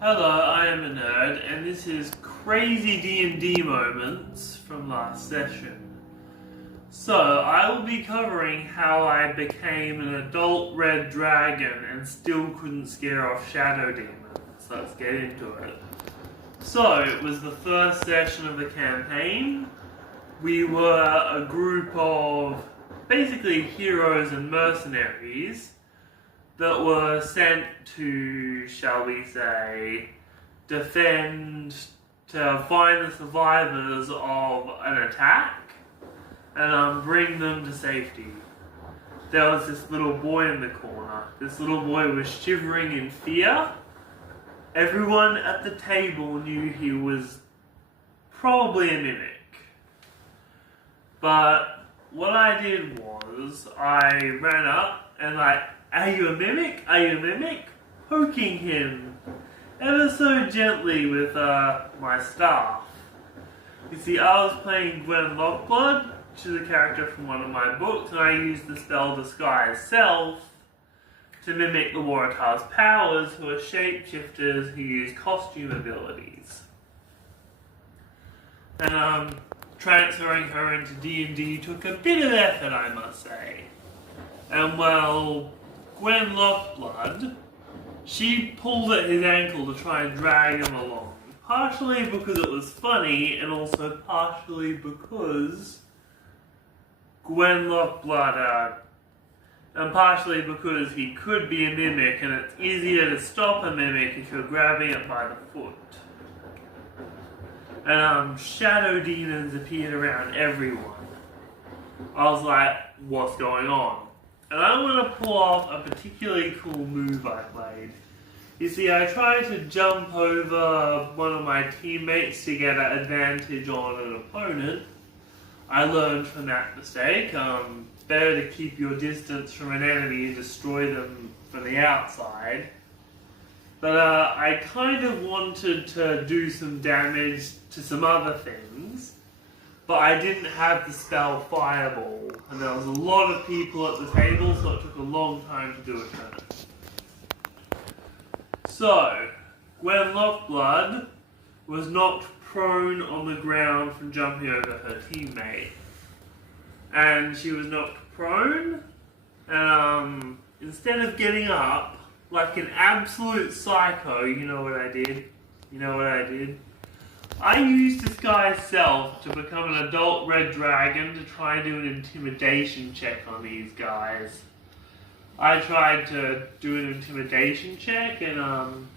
Hello, I am a nerd, and this is crazy D&D moments from last session. So, I will be covering how I became an adult red dragon and still couldn't scare off shadow demons. Let's get into it. So, it was the first session of the campaign. We were a group of basically heroes and mercenaries that were sent to, shall we say, defend, to find the survivors of an attack and bring them to safety. There was this little boy in the corner. This little boy was shivering in fear. Everyone at the table knew he was probably a mimic. But what I did was, I ran up and are you a mimic? Are you a mimic? Poking him ever so gently with my staff. You see, I was playing Gwen Lockblood, which is a character from one of my books, and I used the spell Disguise Self to mimic the Waratah's powers, who are shapeshifters who use costume abilities. And transferring her into D&D took a bit of effort, I must say. And well, Gwen Lockblood, she pulled at his ankle to try and drag him along. Partially because it was funny, and also partially because Gwen Lockblood, and partially because he could be a mimic, and it's easier to stop a mimic if you're grabbing it by the foot. And shadow demons appeared around everyone. I was like, what's going on? And I want to pull off a particularly cool move I played. You see, I tried to jump over one of my teammates to get an advantage on an opponent. I learned from that mistake. Better to keep your distance from an enemy and destroy them from the outside. But I kind of wanted to do some damage to some other things, but I didn't have the spell Fireball, and there was a lot of people at the table, so it took a long time to do a turn. So, Gwen Lockblood was knocked prone on the ground from jumping over her teammate. And she was knocked prone, and instead of getting up, like an absolute psycho, you know what I did? I used Disguise Self to become an adult red dragon to try and do an intimidation check on these guys. I tried to do an intimidation check, and